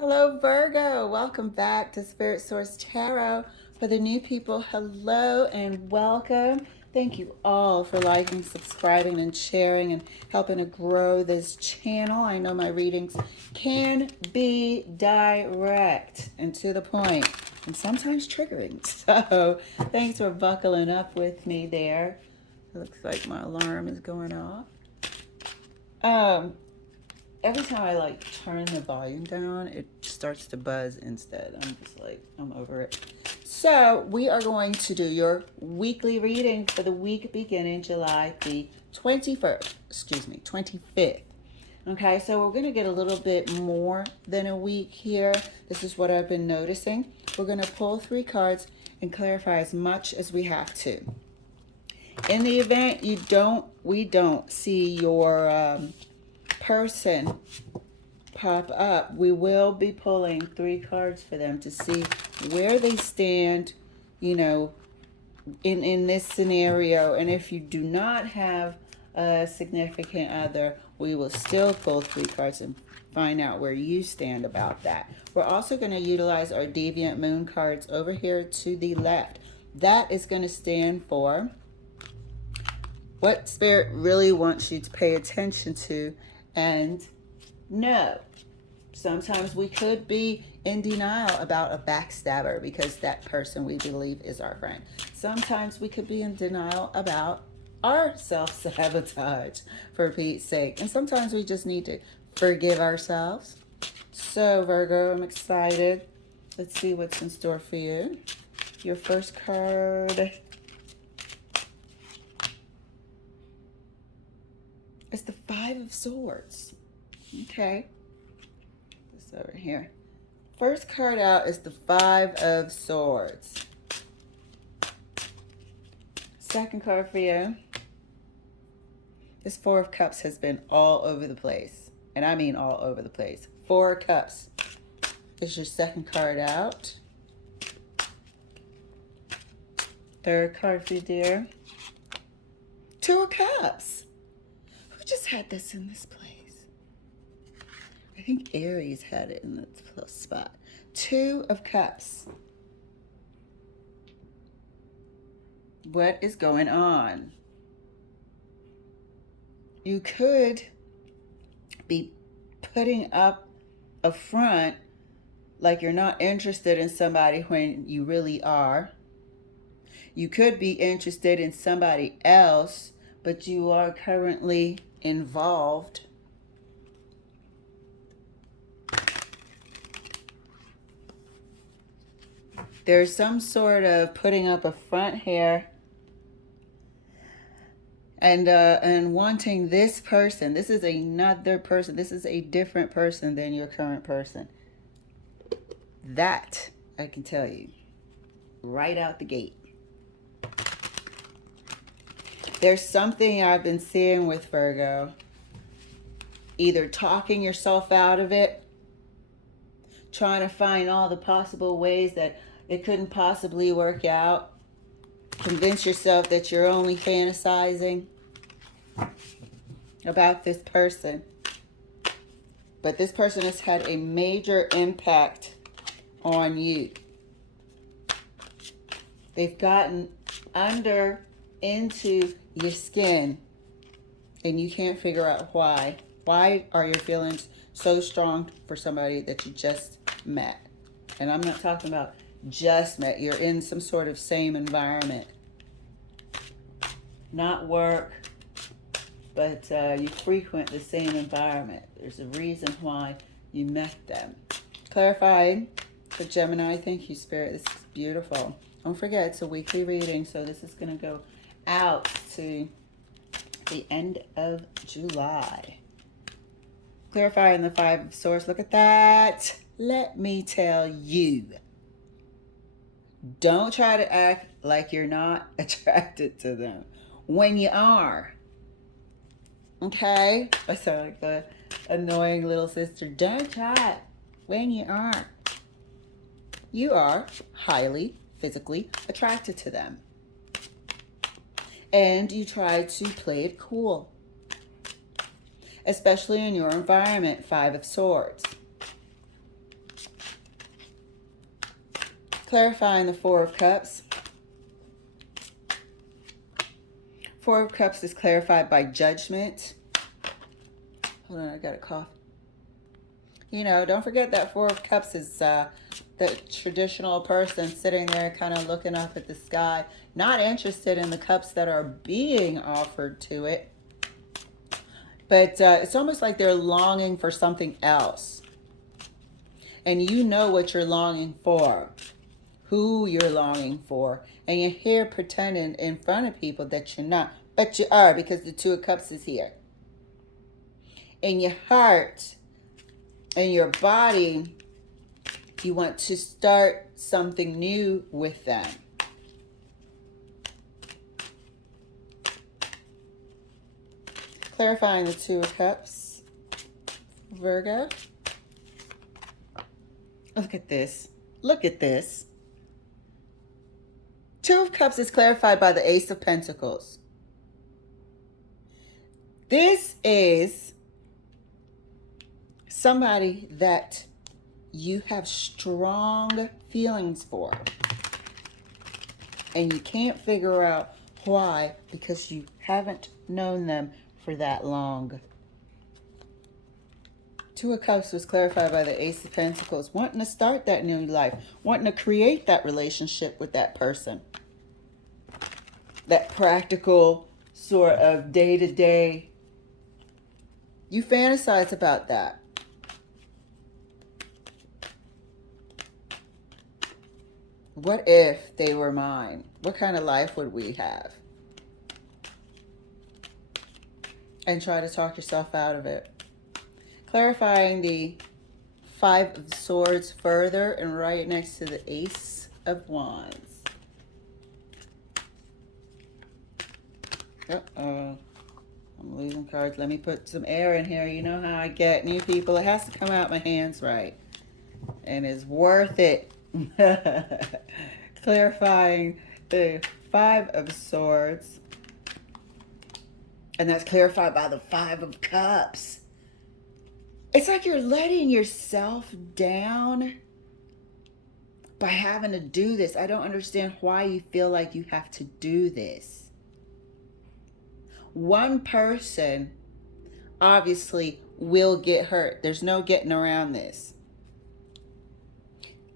Hello, Virgo. Welcome back to Spirit Source Tarot. For the new people, hello and welcome. Thank you all for liking, subscribing, and sharing and helping to grow this channel. I know my readings can be direct and to the point and sometimes triggering. So thanks for buckling up with me there. It looks like my alarm is going off. Um, every time I like turn the volume down, it starts to buzz instead. I'm just like, I'm over it. So we are going to do your weekly reading for the week beginning July the 21st, 25th. Okay, so we're going to get a little bit more than a week here. This is what I've been noticing. We're going to pull 3 cards and clarify as much as we have to. In the event we don't see your person pop up, we will be pulling 3 cards for them to see where they stand, in this scenario. And if you do not have a significant other, we will still pull 3 cards and find out where you stand about that. We're also going to utilize our Deviant Moon cards over here to the left. That is going to stand for what Spirit really wants you to pay attention to and know. Sometimes we could be in denial about a backstabber because that person we believe is our friend. Sometimes we could be in denial about our self-sabotage, for Pete's sake. And sometimes we just need to forgive ourselves. So, Virgo, I'm excited. Let's see what's in store for you. Your first card is the 5 of Swords. Okay. This over here. First card out is the 5 of Swords. Second card for you. This 4 of Cups has been all over the place. And I mean all over the place. 4 of Cups is your second card out. Third card for you, dear. 2 of Cups. Who just had this in this place? I think Aries had it in the spot. 2 of Cups. What is going on? You could be putting up a front like you're not interested in somebody when you really are. You could be interested in somebody else, but you are currently involved. There's some sort of putting up a front here and wanting this person. This is another person. This is a different person than your current person. That I can tell you right out the gate. There's something I've been seeing with Virgo. Either talking yourself out of it, trying to find all the possible ways that it couldn't possibly work out. Convince yourself that you're only fantasizing about this person. But this person has had a major impact on you. They've gotten into your skin and you can't figure out why. Why are your feelings so strong for somebody that you just met? And I'm not talking about just met. You're in some sort of same environment. Not work, but you frequent the same environment. There's a reason why you met them. Clarifying for Gemini. Thank you, Spirit. This is beautiful. Don't forget, it's a weekly reading, so this is going to go out to the end of July. Clarifying the 5 of Swords. Look at that. Let me tell you. Don't try to act like you're not attracted to them when you are. Okay? I sound like the annoying little sister. Don't try it when you are. You are highly physically attracted to them. And you try to play it cool. Especially in your environment, 5 of Swords. Clarifying the Four of Cups. Four of Cups is clarified by judgment. Hold on, I got a cough. You know, don't forget that Four of Cups is the traditional person sitting there kind of looking up at the sky, not interested in the cups that are being offered to it. But it's almost like they're longing for something else. And you know what you're longing for, who you're longing for. And you're here pretending in front of people that you're not. But you are, because the Two of Cups is here. In your heart and your body, you want to start something new with them. Clarifying the Two of Cups. Virgo. Look at this. Look at this. Two of Cups is clarified by the Ace of Pentacles. This is somebody that you have strong feelings for. And you can't figure out why, because you haven't known them for that long. Two of Cups was clarified by the Ace of Pentacles, wanting to start that new life, wanting to create that relationship with that person. That practical sort of day-to-day. You fantasize about that. What if they were mine? What kind of life would we have? And try to talk yourself out of it. Clarifying the Five of Swords further and right next to the Ace of Wands. Uh-oh. I'm losing cards. Let me put some air in here. You know how I get new people. It has to come out my hands right. And it's worth it. Clarifying the Five of Swords. And that's clarified by the Five of Cups. It's like you're letting yourself down by having to do this. I don't understand why you feel like you have to do this. One person obviously will get hurt. There's no getting around this.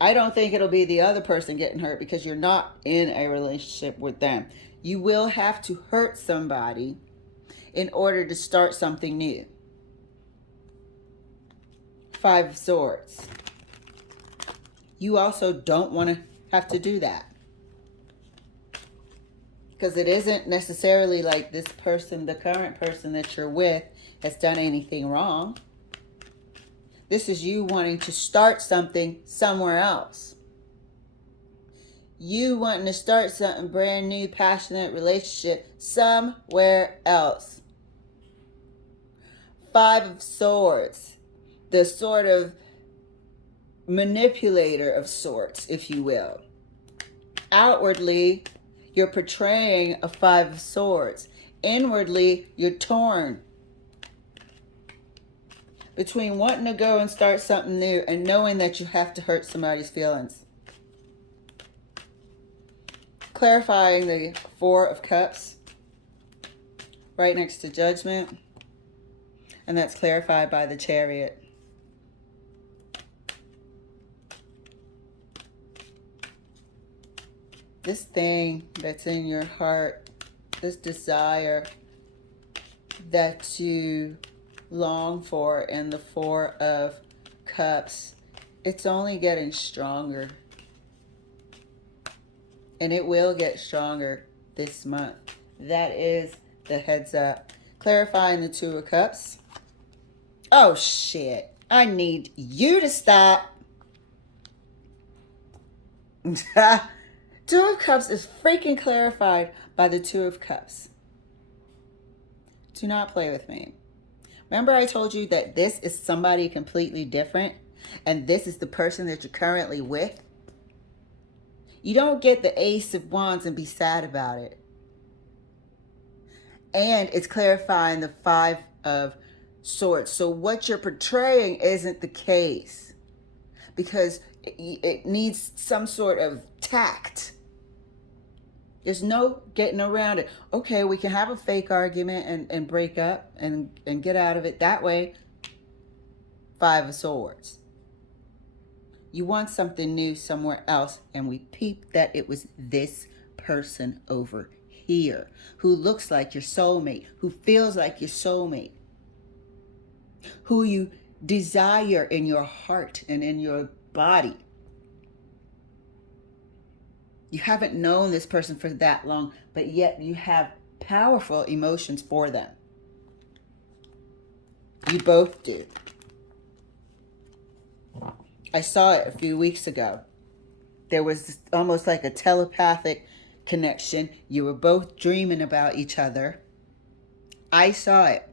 I don't think it'll be the other person getting hurt because you're not in a relationship with them. You will have to hurt somebody in order to start something new. Five of Swords. You also don't want to have to do that. Because it isn't necessarily like this person, the current person that you're with, has done anything wrong. This is you wanting to start something somewhere else. You wanting to start something brand new, passionate relationship somewhere else. Five of Swords. The sort of manipulator of sorts, if you will. Outwardly, you're portraying a Five of Swords. Inwardly, you're torn between wanting to go and start something new and knowing that you have to hurt somebody's feelings. Clarifying the Four of Cups right next to Judgment. And that's clarified by the Chariot. This thing that's in your heart, this desire that you long for in the Four of Cups, it's only getting stronger. And it will get stronger this month. That is the heads up. Clarifying the Two of Cups. Oh shit, I need you to stop. Two of Cups is freaking clarified by the Two of Cups. Do not play with me. Remember I told you that this is somebody completely different and this is the person that you're currently with? You don't get the Ace of Wands and be sad about it. And it's clarifying the Five of Swords. So what you're portraying isn't the case. Because it needs some sort of tact. There's no getting around it. Okay, we can have a fake argument and break up and get out of it that way. Five of Swords. You want something new somewhere else, and we peeped that it was this person over here who looks like your soulmate, who feels like your soulmate, who you desire in your heart and in your body. You haven't known this person for that long, but yet you have powerful emotions for them. You both do. I saw it a few weeks ago. There was almost like a telepathic connection. You were both dreaming about each other. I saw it.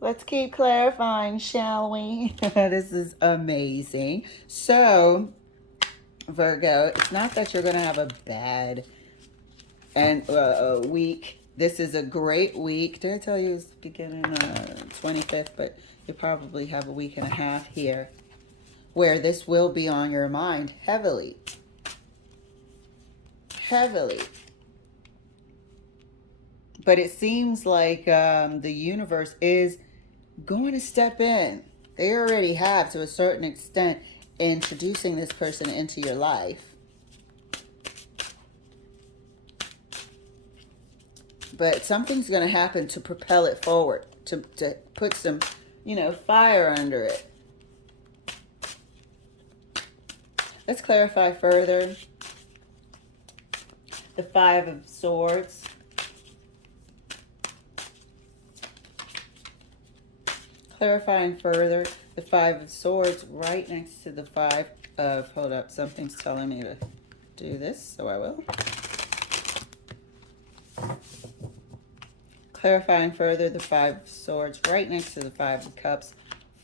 Let's keep clarifying, shall we? This is amazing. So, Virgo, it's not that you're going to have a bad week. This is a great week. Did I tell you it's beginning 25th? But you probably have a week and a half here where this will be on your mind heavily. Heavily. But it seems like the universe is going to step in. They already have, to a certain extent, introducing this person into your life. But something's going to happen to propel it forward, to put some, fire under it. Let's clarify further. The Five of Swords. Clarifying further, the Five of Swords right next to the Five of, hold up, something's telling me to do this, so I will. Clarifying further, the Five of Swords right next to the Five of Cups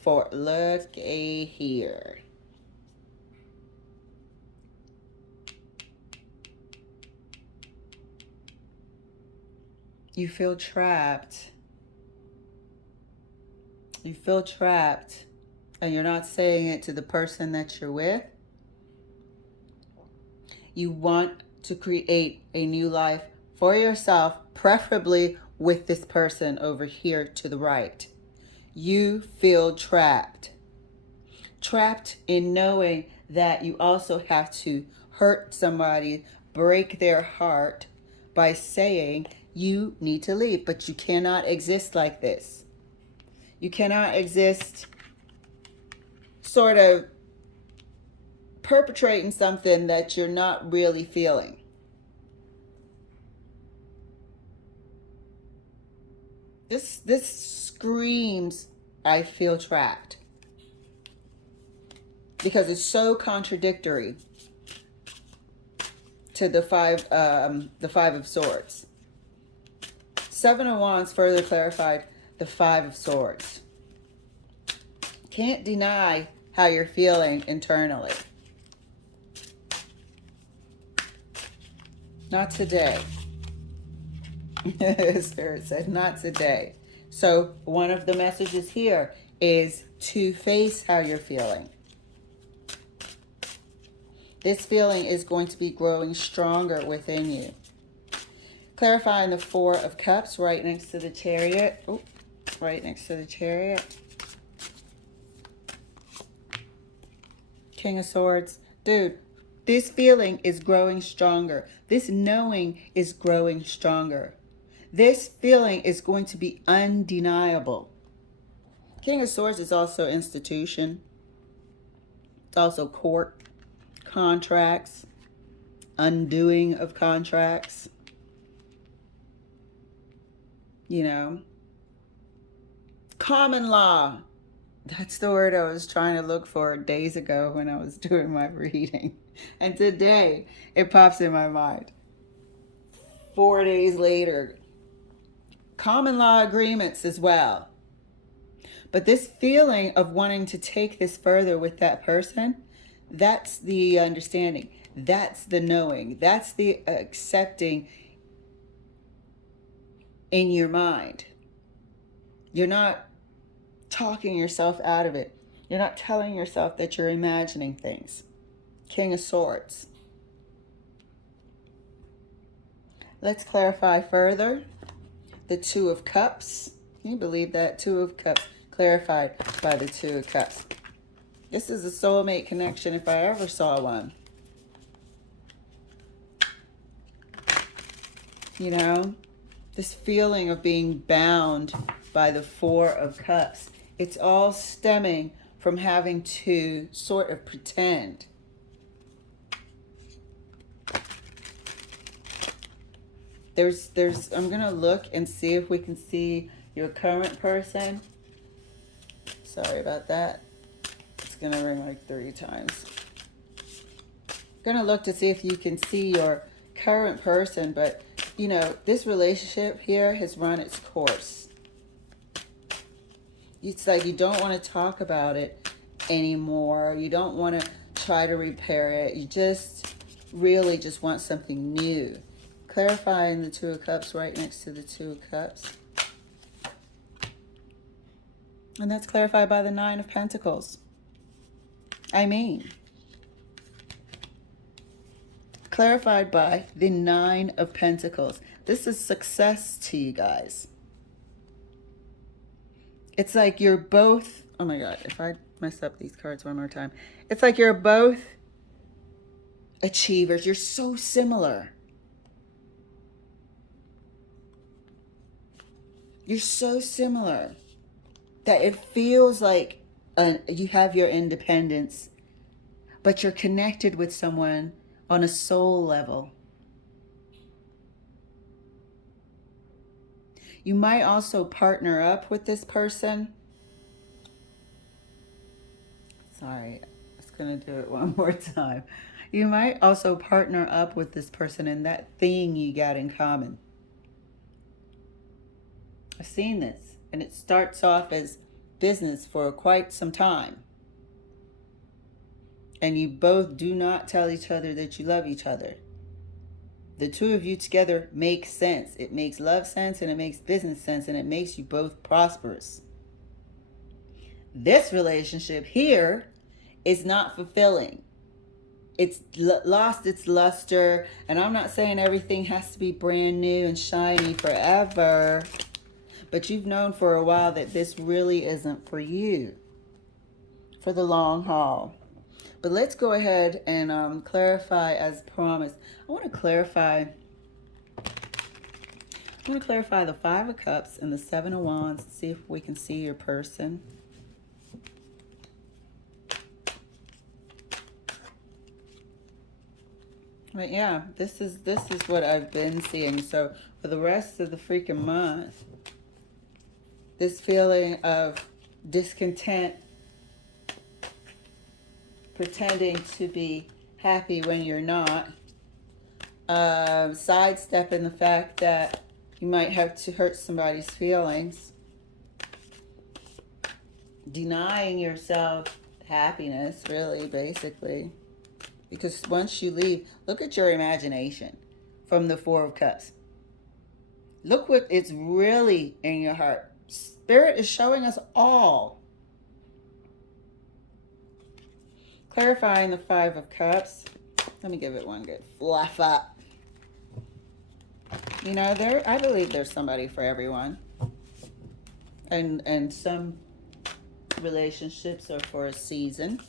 for, look here. You feel trapped. You feel trapped, and you're not saying it to the person that you're with. You want to create a new life for yourself, preferably with this person over here to the right. You feel trapped. Trapped in knowing that you also have to hurt somebody, break their heart by saying you need to leave, but you cannot exist like this. You cannot exist sort of perpetrating something that you're not really feeling. This screams, I feel trapped. Because it's so contradictory to the Five of Swords. Seven of Wands further clarified the Five of Swords. Can't deny how you're feeling internally. Not today. Spirit said, not today. So one of the messages here is to face how you're feeling. This feeling is going to be growing stronger within you. Clarifying the Four of Cups right next to the Chariot. Ooh, right next to the Chariot. King of Swords. Dude, this feeling is growing stronger. This knowing is growing stronger. This feeling is going to be undeniable. King of Swords is also institution. It's also court, contracts, undoing of contracts. Common law. That's the word I was trying to look for days ago when I was doing my reading. And today, it pops in my mind. 4 days later, common law agreements as well. But this feeling of wanting to take this further with that person, that's the understanding. That's the knowing. That's the accepting in your mind. You're not talking yourself out of it. You're not telling yourself that you're imagining things. King of Swords. Let's clarify further. The Two of Cups. Can you believe that? Two of Cups clarified by the Two of Cups. This is a soulmate connection if I ever saw one. You know, this feeling of being bound by the Four of Cups. It's all stemming from having to sort of pretend. I'm going to look and see if we can see your current person. Sorry about that. It's going to ring like 3 times. I'm going to look to see if you can see your current person, but you know, this relationship here has run its course. It's like you don't want to talk about it anymore. You don't want to try to repair it. You just really just want something new. Clarifying the Two of Cups right next to the Two of Cups. And that's clarified by the Nine of Pentacles. I mean, clarified by the Nine of Pentacles. This is success to you guys. It's like you're both, oh my God, if I mess up these cards one more time. It's like you're both achievers. You're so similar. You're so similar that it feels like you have your independence, but you're connected with someone on a soul level. You might also partner up with this person. Sorry, I was going to do it one more time. You might also partner up with this person in that thing you got in common. I've seen this, and it starts off as business for quite some time. And you both do not tell each other that you love each other. The two of you together makes sense. It makes love sense, and it makes business sense, and it makes you both prosperous. This relationship here is not fulfilling. It's lost its luster, and I'm not saying everything has to be brand new and shiny forever, but you've known for a while that this really isn't for you for the long haul. But let's go ahead and clarify as promised. I want to clarify the Five of Cups and the Seven of Wands. See if we can see your person. But yeah, this is what I've been seeing. So for the rest of the freaking month, this feeling of discontent, pretending to be happy when you're not, sidestepping the fact that you might have to hurt somebody's feelings, denying yourself happiness, really, basically. Because once you leave, look at your imagination from the Four of Cups. Look what it's really in your heart. Spirit is showing us all. Clarifying the Five of Cups. Let me give it one good fluff up. You know, I believe there's somebody for everyone. And some relationships are for a season.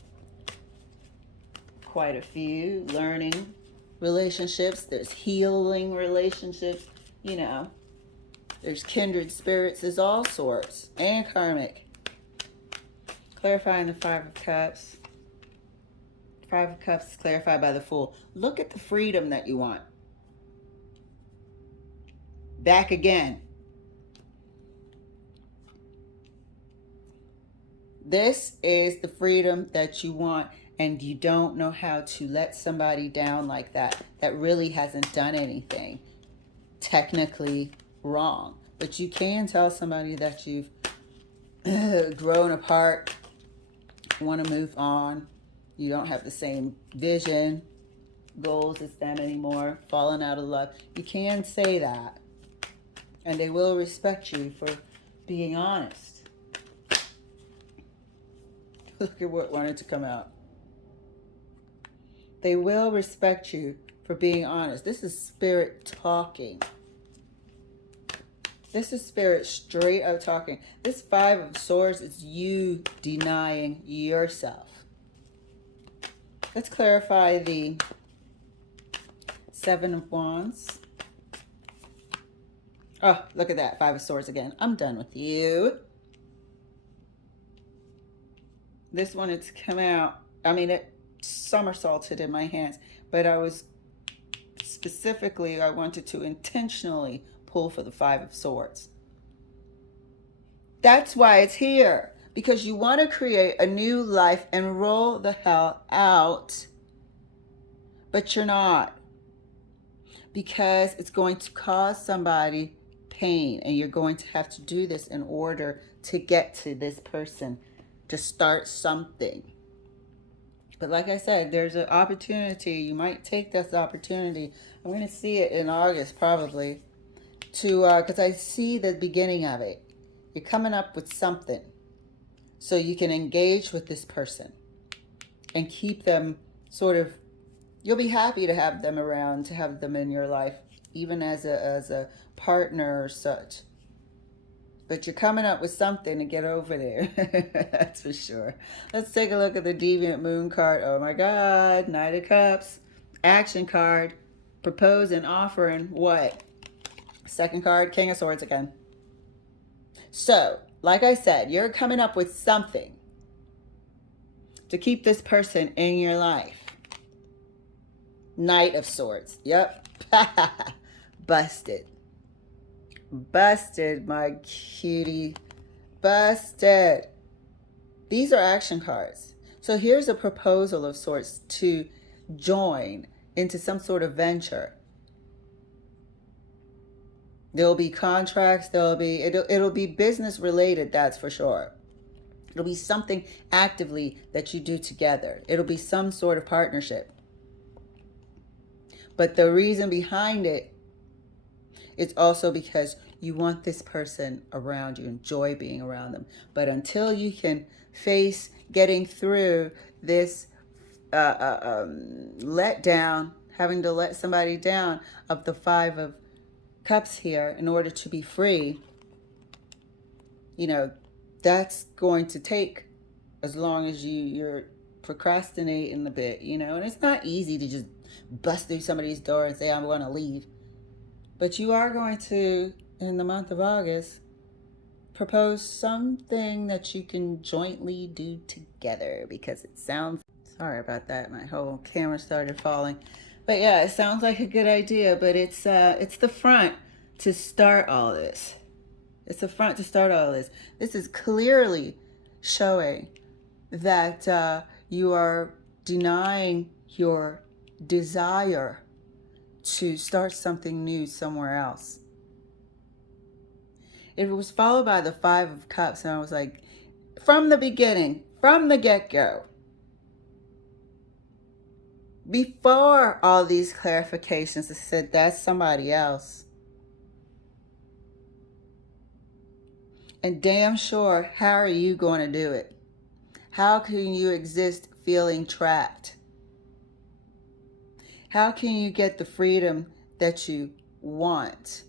Quite a few learning relationships. There's healing relationships. You know, there's kindred spirits. There's all sorts. And karmic. Clarifying the Five of Cups. Five of Cups is clarified by the Fool. Look at the freedom that you want. Back again. This is the freedom that you want, and you don't know how to let somebody down like that really hasn't done anything technically wrong. But you can tell somebody that you've grown apart, want to move on. You don't have the same vision, goals as them anymore, falling out of love. You can say that, and they will respect you for being honest. Look at what wanted to come out. They will respect you for being honest. This is spirit talking. This is spirit straight up talking. This Five of Swords is you denying yourself. Let's clarify the Seven of Wands. Oh, look at that. Five of Swords again. I'm done with you. This one, it's come out. I mean, it somersaulted in my hands, but I wanted to intentionally pull for the Five of Swords. That's why it's here, because you want to create a new life and roll the hell out, but you're not, because it's going to cause somebody pain, and you're going to have to do this in order to get to this person, to start something. But like I said, there's an opportunity. You might take this opportunity. I'm going to see it in August probably, because I see the beginning of it. You're coming up with something so you can engage with this person and keep them sort of, you'll be happy to have them around, to have them in your life, even as a partner or such. But you're coming up with something to get over there. That's for sure. Let's take a look at the Deviant Moon card. Oh my God. Knight of Cups. Action card. Propose and offering what? Second card, King of Swords again. So, like I said, you're coming up with something to keep this person in your life. Knight of Swords. Yep. Busted. Busted, my cutie. Busted. These are action cards. So here's a proposal of sorts to join into some sort of venture. There'll be contracts, it'll be business related, that's for sure. It'll be something actively that you do together. It'll be some sort of partnership. But the reason behind it, it's also because you want this person around you, enjoy being around them. But until you can face getting through this letdown, having to let somebody down of the Five of Cups here in order to be free, that's going to take as long as you're procrastinating a bit, and it's not easy to just bust through somebody's door and say, I want to leave. But you are going to, in the month of August, propose something that you can jointly do together, because it sounds, sorry about that, my whole camera started falling. But yeah, it sounds like a good idea, but it's the front to start all this. It's the front to start all this. This is clearly showing that you are denying your desire to start something new somewhere else. It was followed by the Five of Cups, and I was like, from the beginning, from the get-go, before all these clarifications, I said, that's somebody else. And damn sure, how are you going to do it? How can you exist feeling trapped? How can you get the freedom that you want?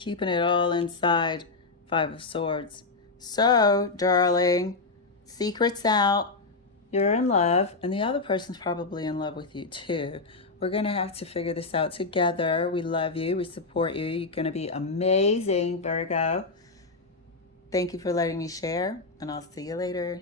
Keeping it all inside, Five of Swords. So, darling, secret's out. You're in love, and the other person's probably in love with you too. We're going to have to figure this out together. We love you. We support you. You're going to be amazing, Virgo. Thank you for letting me share, and I'll see you later.